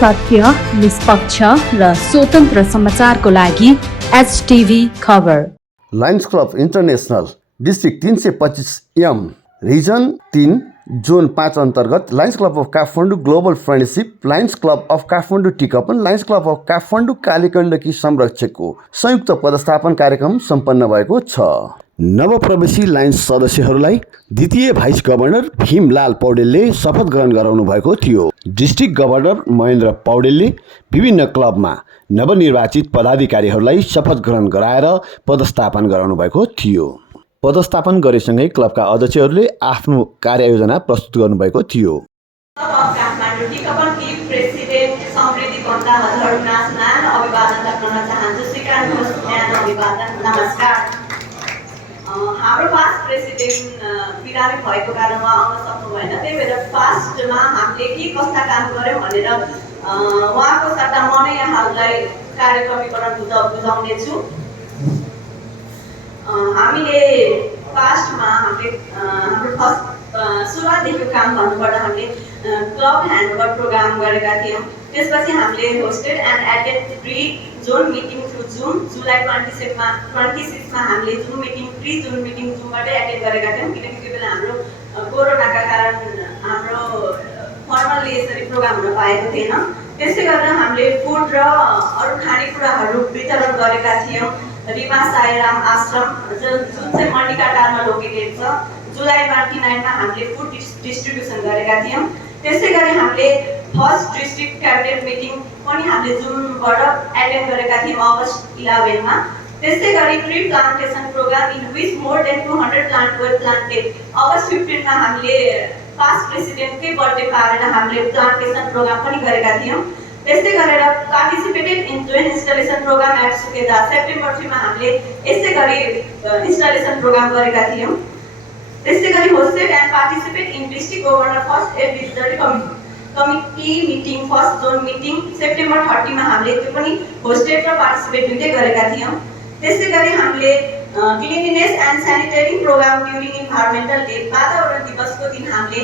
सत्य, निष्पक्ष र स्वतन्त्र समाचारको लागि एचटिभी खबर। Lions club international district 325 M region 3 zone 5 अन्तर्गत lions club of Kathmandu global friendship, lions club of Kathmandu टिकापुन, lions club of Kathmandu Kali Gandaki संरक्षकको संयुक्त पदस्थापन कार्यक्रम सम्पन्न भएको छ। नवप्रवेशी लायन्स सदस्यहरूलाई द्वितीय भाइस गभर्नर भीमलाल पौडेलले शपथ ग्रहण गराउनु भएको थियो। डिस्ट्रिक्ट गभर्नर महेन्द्र पौडेलले विभिन्न क्लबमा नवनिर्वाचित पदाधिकारीहरूलाई शपथ ग्रहण गराएर पदस्थापन गराउनु भएको थियो। पदस्थापन गरेसँगै क्लबका अध्यक्षहरूले आफ्नो कार्ययोजना प्रस्तुत गर्नुभएको थियो। हाम्रो पास्ट प्रेसिडेन्ट बिरामी भएको कारण उहाँ आउन सक्नु भएन, त्यही भएर पास्टमा हामीले के कस्ता काम गऱ्यौँ भनेर उहाँको सट्टा म नै यहाँहरूलाई कार्यक्रमीकरण बुझाउने छु। हामीले पास्टमा हाम्रो फर्स्ट सुरुवातदेखि काम गर्नुपर्दा हामीले क्लब ह्यान्डओभर प्रोग्राम गरेका थियौँ। त्यसपछि हामीले hosted and attend pre zone meeting through zoom July 26मा हामीले zoom meeting pre zone meeting जुमबाटै एटेन्ड गरेका थियौँ, किनकि त्यो बेला हाम्रो कोरोनाका कारण हाम्रो फर्मल्ली यसरी प्रोग्राम हुन पाएको थिएन। त्यसै गरेर हामीले फुड र अरू खानेकुराहरू वितरण गरेका थियौँ। रिमा साईराम आश्रम जुन चाहिँ मण्डिकाटारमा लोकेटेड छ, जुलाई 29मा हामीले फुड डिस्ट्रिब्युसन गरेका थियौँ। त्यसै गरी हामीले फर्स्ट डिस्ट्रिक्ट क्याबिनेट मिटिङ पनि हामीले जुमबाट एटेन्ड गरेका थियौँ अगस्त 11मा। त्यसै गरी tree plantation program in which more than 200 plant were planted August 15मा हामीले पास्ट प्रेसिडेन्टकै बर्थडे पारेर हामीले प्लान्टेसन प्रोग्राम पनि गरेका थियौँ। त्यस्तै गरेर participated in joint installation program at सुकेदा सेप्टेम्बर 3मा हामीले यसै गरी इन्स्टलेसन प्रोग्राम गरेका थियौँ। त्यस्तै गरी hosted and participate in district governor first advisory committee meeting first zone meeting September 30मा हामीले त्यो पनि होस्टेड र पार्टिसिपेट हुँदै गरेका थियौँ। त्यसै गरी हामीले cleanliness and sanitary program during environmental day वातावरण दिवसको दिन हामीले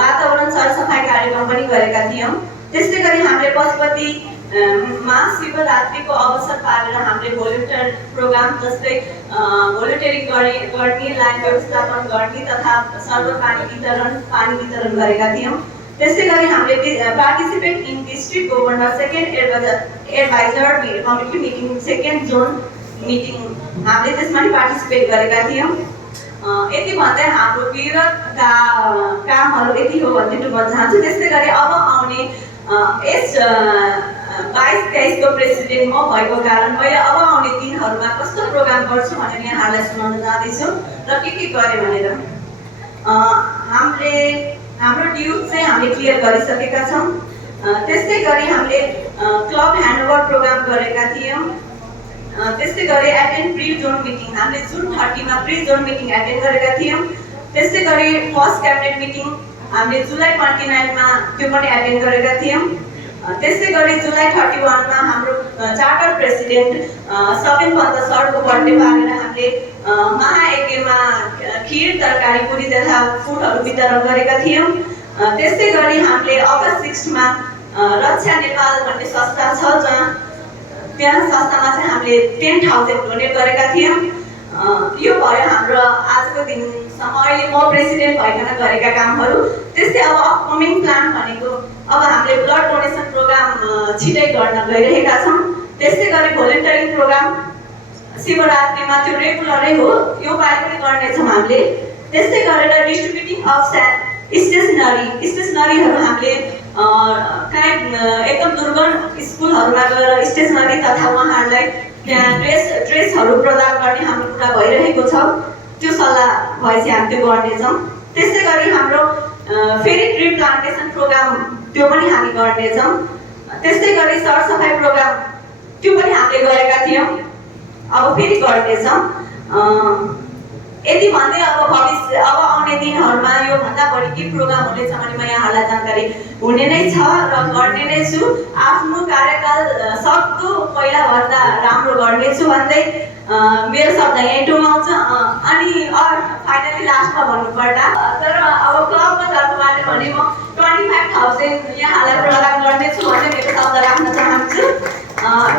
वातावरण सरसफाइ कार्यक्रम पनि गरेका थियौँ। त्यसै गरी हामीले पशुपतिमा शिवरात्रिको अवसर पारेर हामीले भोलिन्टियर प्रोग्राम जस्तै भोलिन्टियरिङ गर्ने लाइन व्यवस्थापन गर्ने तथा सर्व पानी वितरण गरेका थियौँ। त्यसै गरी हामीले participate in district governor second adviser committee meeting second John meeting हामीले त्यसमा पनि पार्टिसिपेट गरेका थियौँ। यति भन्दै हाम्रो विगतका कामहरू यति हो भन्ने भन्न चाहन्छु। त्यस्तै गरी अब आउने यस 22-23 को प्रेसिडेन्ट म भएको कारण मैले अब आउने दिनहरूमा कस्तो प्रोग्राम गर्छु भनेर यहाँहरूलाई सुनाउन जाँदैछु र के गरेँ भनेर। हाम्रो ड्युज चाहिँ हामीले क्लियर गरिसकेका छौँ। त्यस्तै गरी हामीले क्लब ह्यान्डओभर प्रोग्राम गरेका थियौँ। त्यस्तै गरी एटेन्ड प्री जोन मिटिङ हामीले जुन 30मा प्री जोन मिटिङ एटेन्ड गरेका थियौँ। त्यस्तै गरी फर्स्ट क्याबिनेट मिटिङ हामीले जुलाई 29मा त्यो पनि एटेन्ड गरेका थियौँ। त्यसै गरी जुलाई 31मा हाम्रो चार्टर प्रेसिडेन्ट सबिन पन्त सरको बर्थडे पारेर हामीले महायज्ञमा खिर तरकारी पुरी तथा फुडहरू वितरण गरेका थियौँ। त्यसै गरी हामीले अगस्त 6मा रक्षा नेपाल भन्ने संस्था छ त्यहाँ संस्थामा चाहिँ हामीले 10,000 डोनेट गरेका थियौँ। यो भयो हाम्रो आजको दिनसम्म अहिले म प्रेसिडेन्ट भइकन गरेका कामहरू। त्यस्तै अब अपकमिङ प्लान भनेको अब हामीले ब्लड डोनेसन प्रोग्राम छिटै गर्न गइरहेका छौँ। त्यस्तै गरी भोलिन्टियरिङ प्रोग्राम शिवरात्रिमा त्यो रेगुलरै हो, यो पालि पनि गर्नेछौँ हामीले। त्यस्तै गरेर डिस्ट्रिब्युटिङ अफ स्टेसनरीहरू हामीले एकदम दुर्गम स्कुलहरूमा गएर स्टेसनरी तथा उहाँहरूलाई त्यहाँ ड्रेसहरू प्रदान गर्ने हाम्रो कुरा भइरहेको छ। त्यो सल्लाह भएपछि हामी त्यो गर्नेछौँ। त्यसै गरी हाम्रो फेरि ट्री प्लान्टेसन प्रोग्राम त्यो पनि हामी गर्नेछौँ। त्यस्तै गरी सरसफाइ प्रोग्राम त्यो पनि हामीले गरेका थियौँ, अब फेरि गर्नेछौँ। यति भन्दै अब आउने दिनहरूमा योभन्दा बढी के प्रोग्राम हुनेछ भने म यहाँहरूलाई जानकारी हुने नै छ र गर्ने नै छु। आफ्नो कार्यकाल सक्दो पहिलाभन्दा राम्रो गर्नेछु भन्दै मेरो शब्द यहीँ टुङ्गाउँछ। अनि फाइनली लास्टमा भन्नुपर्दा तर अब क्लबको तर्फबाट भने म 25,000 यहाँलाई प्रदान गर्नेछु भन्ने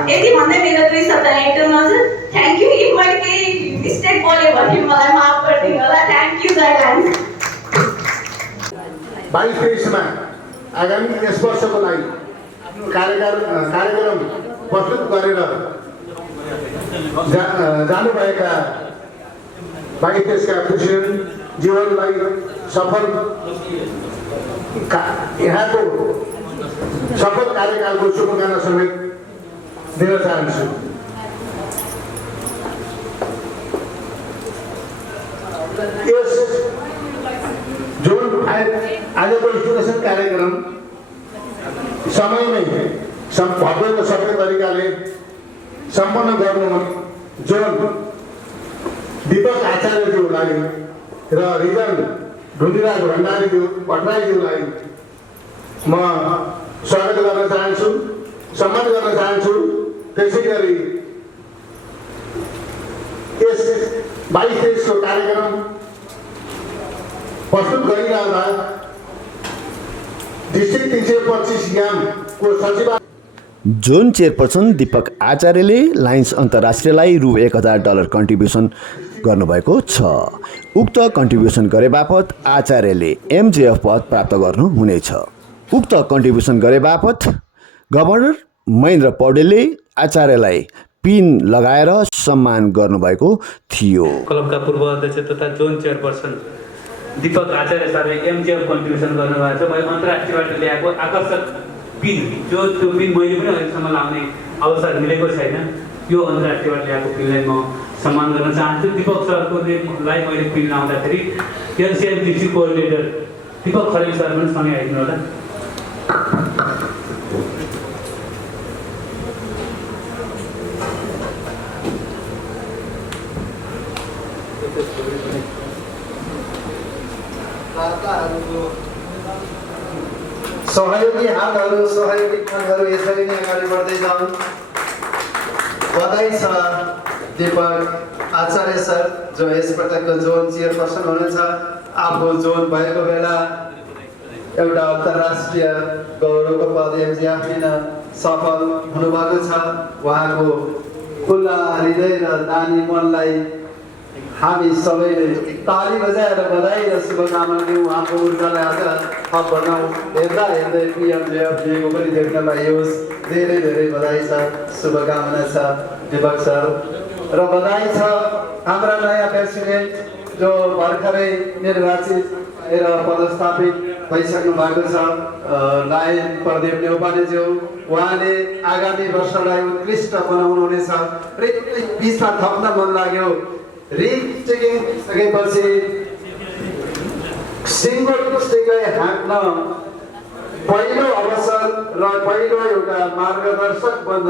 यति भन्दै मेरो 2 शब्द यहीँ टुङ्गाउँछु। Thank you. if मैले केही मिस्टेक बोले भने मलाई माफ गरिदिनु होला। Thank you Jay lines. 22-23 मा आगामी यस वर्षको लागि कार्यक्रम प्रस्तुत गरेर जानुभएका 22-23 का प्रेसिडेन्ट जीवनलाई सफल यहाँको सफल कार्यकालको शुभकामना समेत दिन चाहन्छु। यस जुन आजको स्टुडेन्ट कार्यक्रम समयमै भव्य र सफल तरिकाले सम्पन्न गर्नु जुन दीपक आचार्यज्यूलाई र रिजन ढुण्डिराज भट्टराईज्यूलाई म स्वागत गर्न चाहन्छु, सम्मान गर्न चाहन्छु। त्यसै गरी यस 22-23 को कार्यक्रम प्रस्तुत गरिरहँदा डिस्ट्रिक्ट 325 को सचिवालय जोन चेयरपर्सन दीपक आचार्यले लायन्स अन्तर्राष्ट्रियलाई रु $1000 कन्ट्रिब्युसन गर्नुभएको छ। उक्त कन्ट्रिब्युसन गरे बापत आचार्यले MJF पद प्राप्त गर्नुहुनेछ। उक्त कन्ट्रिब्युसन गरे बापत गभर्नर महेन्द्र पौडेलले आचार्यलाई पिन लगाएर सम्मान गर्नुभएको थियो। क्लबका पूर्व अध्यक्ष तथा जोन चेयरपर्सन दीपक आचार्य सरले MJF कन्ट्रिब्युसन गर्नुभएको छ। मैले अन्तर्राष्ट्रियबाट ल्याएको आकर्षक पिन त्यो पिन मैले पनि अहिलेसम्म लाउने अवसर मिलेको छैन। यो अन्तर्राष्ट्रियबाट ल्याएको पिनलाई म सम्मान गर्न चाहन्छु। दीपक सरको लाई मैले पिन लाउँदाखेरि LCM district coordinator Deepak Kharel sir पनि सँगै आइदिनु होला। सहयोगी हातहरू सहयोगी मनहरू यसरी नै अगाडि बढ्दै जाउन्। बधाई छ दीपक आचार्य सर जो यसपटकको जोन चेयरपर्सन हुनुहुन्छ। आफू जोन भएको बेला एउटा अन्तर्राष्ट्रिय गौरवको पद MJF लिन सफल हुनुभएको छ। उहाँको खुल्ला हृदय र दानी मनलाई हामी सबैले ताली बजाएर बधाई र शुभकामना दिउँ। उहाँको ऊर्जालाई अझ थप बनाऊ। हेर्दा हेर्दै MJF दिएको पनि देख्न पाइयोस्। धेरै धेरै बधाई छ, शुभकामना छ दीपक सर। र बधाई छ हाम्रा नयाँ प्रेसिडेन्ट जो भर्खरै निर्वाचित र पदस्थापित भइसक्नु भएको छ लायन प्रदीप न्यौपानेज्यू। उहाँले आगामी वर्षलाई उत्कृष्ट बनाउनु हुनेछ। र बिचमा थप्न मन लाग्यो रिङ चेकिङ सकेपछि सिङ्गल स्टिकलाई हाँक्न पहिलो अवसर र पहिलो एउटा मार्गदर्शक बन्न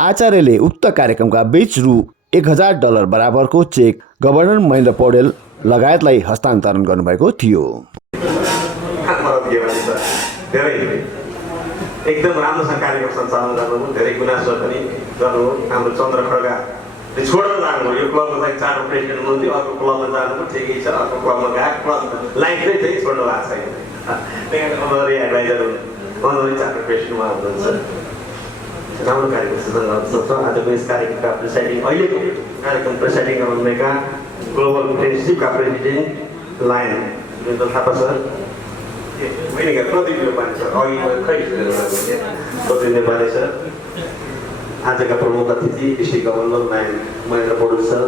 आचार्यले उक्त कार्यक्रमका बीच रु $1000 बराबरको चेक गभर्नर महेन्द्र पौडेल लगायतलाई हस्तान्तरण गर्नुभएको थियो। एकदम राम्रोसँग कार्यक्रम सञ्चालन गर्नु, धेरै गुनासो पनि गर्नु। हाम्रो चन्द्र खड्का छोडेर जानुभयो। यो क्लबको चाहिँ 4 प्रेसिडेन्ट हुनुहुन्थ्यो, अर्को क्लबमा जानुभयो, ठिकै छ। अर्को क्लबमा गएको क्लब लाइफै चाहिँ छोड्नु भएको छैन। त्यहाँबाट एडभाइजर हुनुहुन्छ, 4 प्रेसिडेन्ट उहाँ हुनुहुन्छ। राम्रो कार्यक्रम सञ्चालन गर्न सक्छ। आजको यस कार्यक्रमका प्रेसिडिङ अहिलेको कार्यक्रम प्रेसिडिङ गर्नुहुनेका ग्लोबल फ्रेन्डसिपका प्रेसिडेन्ट लायन थापा सर, मैले प्रदीप नेपाली सर, अघि खै प्रदीप नेपाली सर, आजका प्रमुख अतिथि district governor lion Mahendra Paudel sir,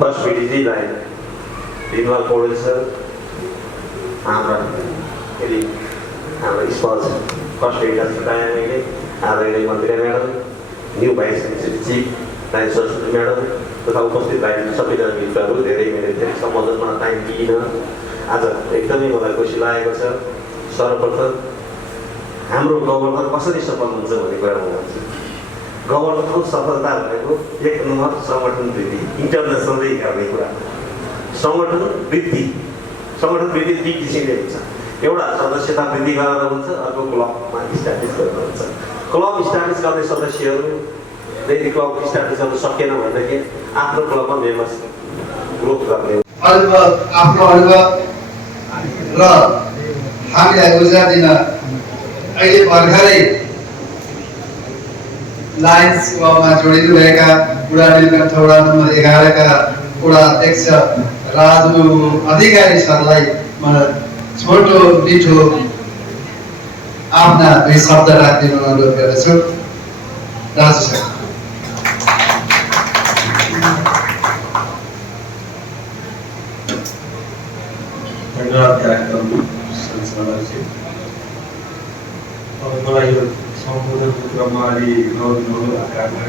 first PDG lion भिनवाल पौडेल सर, हाम्रो स्पज फर्स्ट एडिटर मैले आदरणीय मन्त्री madam, new vice chief lion Saraswati madam तथा उपस्थित लायन सबैजना मित्रहरू, धेरै सम्बोधनमा टाइम दिइन। आज एकदमै मलाई खुसी लागेको छ। सर्वप्रथम हाम्रो गभर्नर कसरी सफल हुन्छ भन्ने कुरा म भन्छु। गभर्नरको सफलता भनेको 1 नम्बर सङ्गठन वृद्धि, इन्टरनेसनलै गर्ने कुरा। सङ्गठन वृद्धि 2 किसिमले हुन्छ। एउटा सदस्यता वृद्धि गरेर हुन्छ, अर्को क्लबमा इस्टाब्लिस गरेर हुन्छ। क्लब इस्टाब्लिस गर्ने सदस्यहरू यदि क्लब इस्टाब्लिस गर्न सकेन भनेदेखि आफ्नो क्लबमा मेम्बर्स ग्रोथ गर्ने आफ्नो अनुभव र हामीलाई ऊर्जा दिन अहिले भर्खरै लायन्स क्लबमा जोडिनुभएका वडा नीलकण्ठ वडा नम्बर 11 का वडा अध्यक्ष राजु अधिकारी सरलाई म छोटो मिठो आफ्ना 2 शब्द राखिदिन अनुरोध गर्दछु। राजु सर। धन्यवाद कार्यक्रम संचालकजी। अब मलाई यो सम्बोधनको क्रममा अलि नौलो आकारमा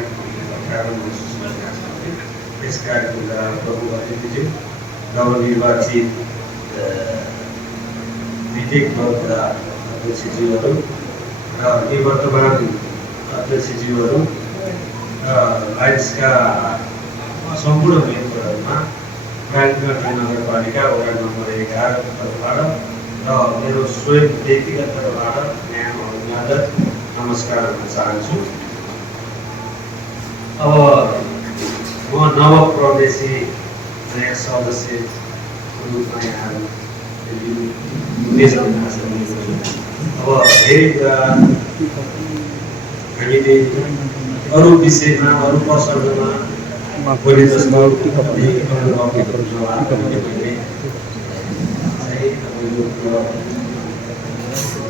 कारण महसुस भइरहेको छ। यस कार्यक्रमका प्रमुख अतिथिज्यू, नवनिर्वाचित विधेयक क्लबका अध्यक्षज्यूहरू र निवर्तमान अध्यक्षज्यूहरू र लायन्सका सम्पूर्ण मेम्बरहरूमा गान्तोक नगरपालिका वडा नम्बर 11 तर्फबाट र मेरो स्वयं व्यक्तिगत तर्फबाट यहाँलाई नमस्कार भन्न चाहन्छु। अब म नव प्रवेशी नयाँ सदस्यको रूपमा यहाँहरू अब धेरै कुरा हामीले अरू विषयमा अरू प्रसङ्गमा बोले जस्तो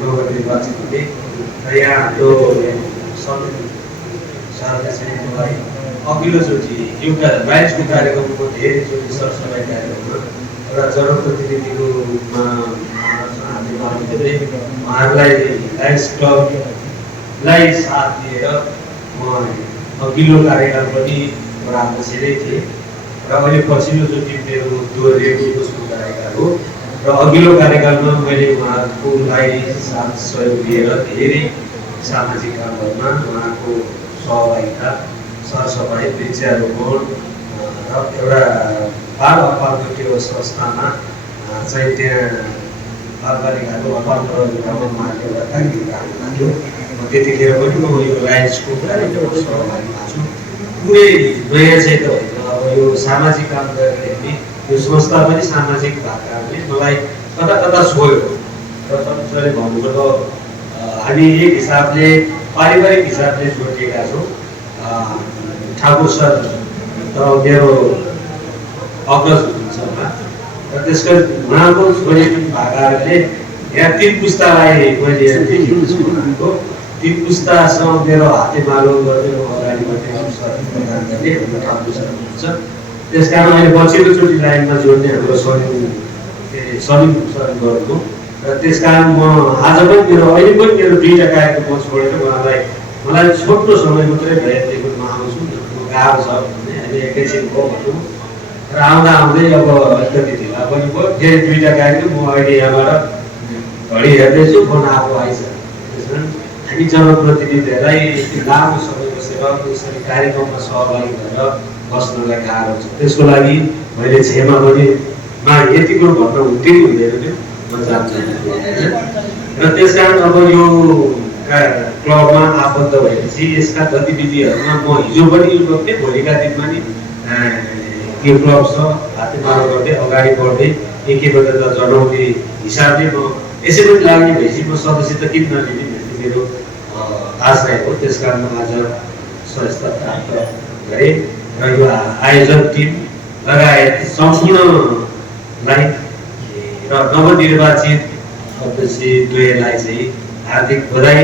नवनिर्वाचित हुने र यहाँ हाम्रो सरकारलाई अघिल्लोचोटि एउटा लायन्सको कार्यक्रमको धेरैचोटि सरसफाइ कार्यक्रममा एउटा जनप्रतिनिधिको रूपमा उहाँहरूलाई लायन्स क्लबलाई साथ दिएर म अघिल्लो कार्यकाल पनि एउटा अध्यक्ष नै थिएँ र अहिले पछिल्लोचोटि मेरो दोहोरिएको दोस्रो कार्यकाल हो र अघिल्लो कार्यकालमा मैले उहाँहरूलाई साथ सहयोग दिएर धेरै सामाजिक कामहरूमा उहाँको सहभागिता सरसफाइ वृक्षारोपण र एउटा बाल अपाङ्गत्व संस्थामा चाहिँ त्यहाँ बालबालिकाको अपाङ्गतामा उहाँले एउटा कार्यक्रम राख्नु लाग्यो। त्यतिखेर पनि म यो लायन्सको कार्यक्रममा सहभागी भएको छु। पुरै नयाँ चाहिँ त होइन, अब यो सामाजिक काम गर्दाखेरि यो संस्था पनि सामाजिक भएको कारणले मलाई कता कता छोयो र तपाईँले भन्नुभयो हामी एक हिसाबले पारिवारिक हिसाबले जोडिएका छौँ। ठाकुर सर त मेरो अग्रज हुनुहुन्छ उहाँ र त्यसको उहाँको छोरी पनि भएकाले यहाँ 3 पुस्तालाई मैले देखेको छु। उहाँको 3 पुस्तासँग मेरो हातेमालो गर्दै अगाडि बढ्ने सरले ठाकुर सर हुनुहुन्छ। त्यस कारण अहिले पछिल्लोचोटि लाइनमा जोड्ने हाम्रो सलिम सर गर्नु र त्यस कारण म आज पनि मेरो अहिले पनि मेरो 2टा कार्यक्रम छोडेर मलाई छोटो समय मात्रै भएदेखि म आउँछु, गाह्रो छ भने अहिले एकैछिन हो भनौँ र आउँदा आउँदै अब अलिकति ढिला पनि भयो। फेरि 2टा कार्यक्रम म अहिले यहाँबाट घडी हेर्दैछु, फोन आएको आइछ। त्यस कारण हामी जनप्रतिनिधिहरूलाई लामो समय बसेर यसरी कार्यक्रममा सहभागी भएर बस्नलाई गाह्रो छ। त्यसको लागि मैले क्षमा पनि यति कुरो भन्न हुन्थ्यो कि हुँदैन थियो म जान्छु र त्यस कारण अब यो क्लबमा आबद्ध भएपछि यसका गतिविधिहरूमा म हिजो पनि युवक थिएँ, भोलिका दिनमा नि यो क्लब छ हातेमालो गर्दै अगाडि बढ्दै एकैबद्धता जनाउने हिसाबले म यसै पनि लाग्ने भएपछि म सदस्य त किन नलिने भन्ने मेरो आशय हो। त्यस कारण आज संस्था प्राप्त गरेँ र यो आयोजक टिम लगायत सम्पूर्णलाई र नवनिर्वाचित अध्यक्षद्वयलाई चाहिँ हार्दिक बधाई,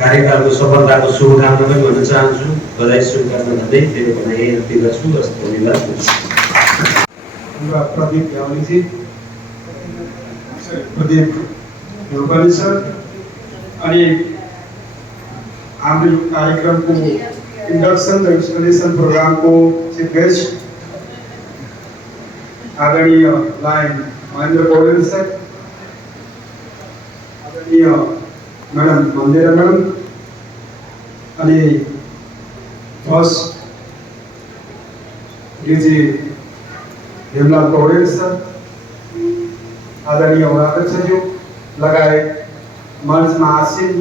कार्यकालको सफलताको शुभकामना पनि भन्न चाहन्छु। बधाई शुभकामना भन्दै मेरो भनाइ अन्त्य गर्छु। धन्यवाद। प्रदीप ध्याउलीजी, प्रदीप ढोकली सर अनि हाम्रो कार्यक्रमको इंडक्शन र इंस्टॉलेशन प्रोग्राम को चीफ गेस्ट आदरणीय लाइन महेंद्र पौडेल सर, आदरणीय मैडम मंदिरा मैडम अनि बस डीजी हेमलाल पौडेल सर, आदरणीय वडाध्यक्षज्यू लगायत मंचमा आसीन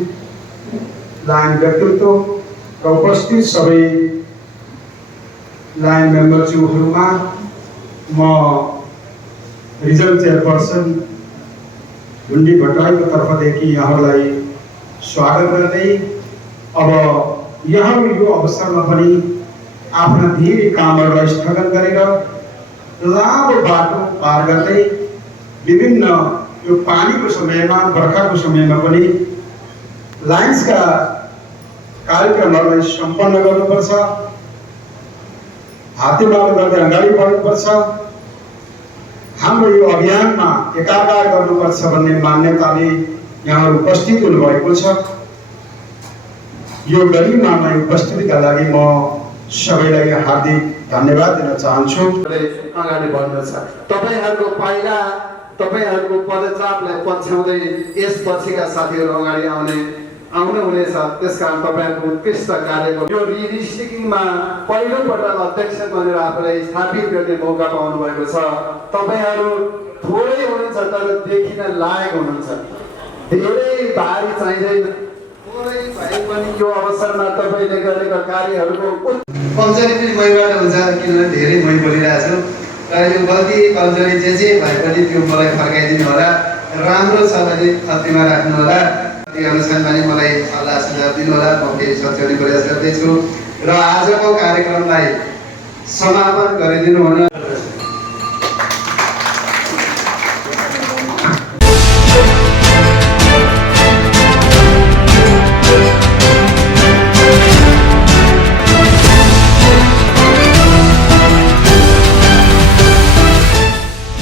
लाइन व्यक्तित्व र उपस्थित सबै लाइन मेम्बरज्यूहरूमा म रिजन चेयरपर्सन ढुण्डी भट्टराईको तर्फदेखि यहाँहरूलाई स्वागत गर्दै अब यहाँहरू यो अवसरमा पनि आफ्ना धेरै कामहरूलाई स्थगन गरेर लामो बाटो पार गर्दै विभिन्न यो पानीको समयमा बर्खाको समयमा पनि लायन्सका कार्यक्रमहरूलाई सम्पन्न गर्नुपर्छ, हातेमालो गर्दै अगाडि बढ्नुपर्छ, हाम्रो यो अभियानमा एकाकार गर्नुपर्छ भन्ने मान्यताले यहाँहरू उपस्थित हुनुभएको छ। यो गरिमामा उपस्थितिका लागि म सबैलाई हार्दिक धन्यवाद दिन चाहन्छु। अगाडि बढ्नु छ। तपाईहरूको पाइला, तपाईहरूको पदचापलाई पछ्याउँदै यसपछिका साथीहरू अगाडि आउनुहुनेछ। त्यसकारण तपाईँहरूको उत्कृष्ट कार्यको यो रिस्टिकिङमा पहिलोपटक अध्यक्ष बनेर आफूलाई स्थापित गर्ने मौका पाउनु भएको छ। तपाईँहरू थोरै हुनुहुन्छ तर देखिन लायक हुनुहुन्छ। धेरै भारी चाहिँदैन, थोरै भए पनि यो अवसरमा तपाईँले गरेका कार्यहरूको कमजोरी पनि मैबाट हुन्छ, किनभने धेरै मै बोलिरहेको छु र यो गल्ती कमजोरी जे भए पनि त्यो मलाई फर्काइदिनु होला। राम्रो छ भने खत्रीमा राख्नु होला। त्यो अनुसार पनि मलाई सल्लाह सुझाव दिनु होला। म केही सच्याउने प्रयास गर्दैछु र आजको कार्यक्रमलाई समापन गरिदिनु हुन।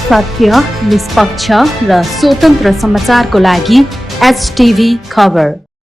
सत्य, निष्पक्ष र स्वतन्त्र समाचारको लागि एचटिभी खबर।